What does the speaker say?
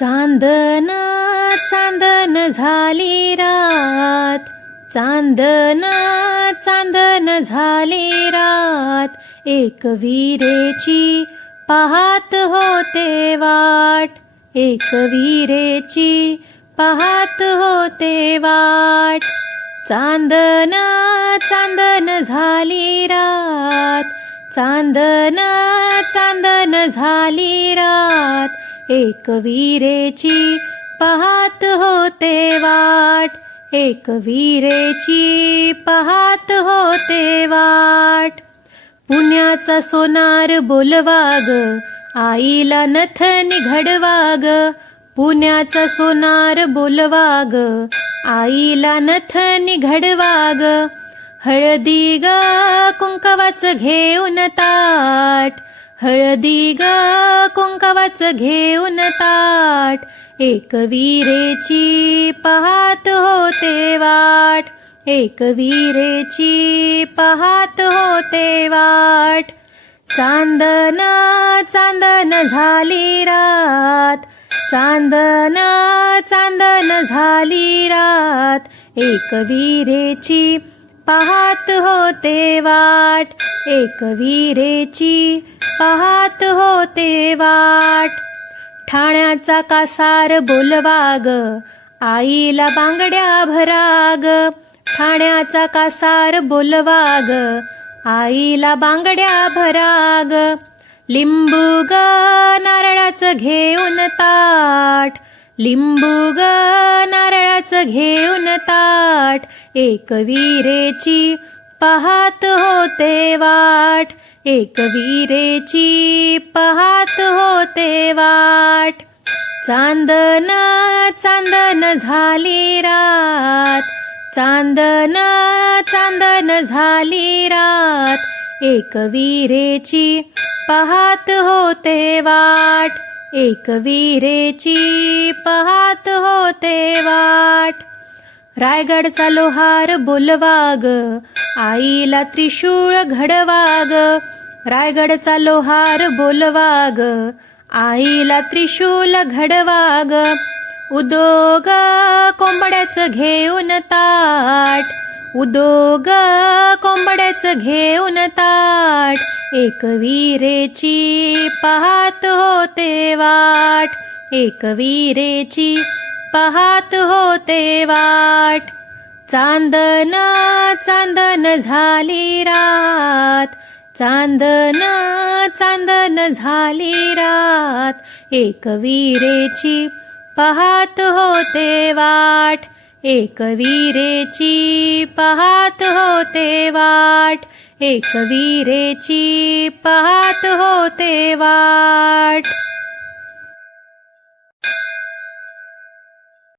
चांदन चांदन झाली रात, चांदन चांदन झाली रात, एक विरेची पाहत होते वाट, एक विरेची पाहत होते वाट. चांदन चांदन झाली रात, चांदन चांदन झाली रात, एक विरेची पाहत होते वाट, एक विरेची पाहत होते वाट. पुण्याचा सोनार बोलवा ग, आईला नथनी घडवा ग, पुण्याचा सोनार बोलवा ग, आईला नथनी घडवा ग. हळदी ग कुंकवाचं घेऊन ताट, हळदी ग कुंकवाचं घेऊन ताट, एक विरेची पाहत होते वाट, एक विरेची पाहत होते वाट. चांदन चांदन झाली रात, चांदन चांदन झाली रात, एक विरेची पाहत होते वाट, एक विरेची पाहत होते वाट. ठाण्याचा कासार बोलवा ग, आईला बांगड्या भरा ग, ठाण्याचा कासार बोलवा ग, आईला बांगड्या भरा ग. लिंबू ग नारळाचं घेऊन ताट, लिंबू ग नारळाचं घेऊन ताट, एक विरेची पाहत होते वाट, एक विरेची पाहत होते वाट. चांदन चांदन झाली रात, चांदन चांदन झाली रात, एक विरेची पाहत होते वाट, एक विरेची पाहत होते वाट. रायगडचा लोहार बोलवा ग, आईला त्रिशूळ घडवा ग, रायगडचा लोहार बोलवा ग, आईला त्रिशूल घडवा ग. उदो ग कोंबड्याचं घेऊन ताट, उदो ग कोंबड्याचं घेऊन ताट, एक विरेची पाहत होते वाट, एक विरेची पाहत होते वाट. चांदन चांदन झाली रात, चांदन चांदन झाली रात, एक विरेची पाहत होते वाट, एक विरेची पाहत होते वाट, एक विरेची पाहत होते वाट.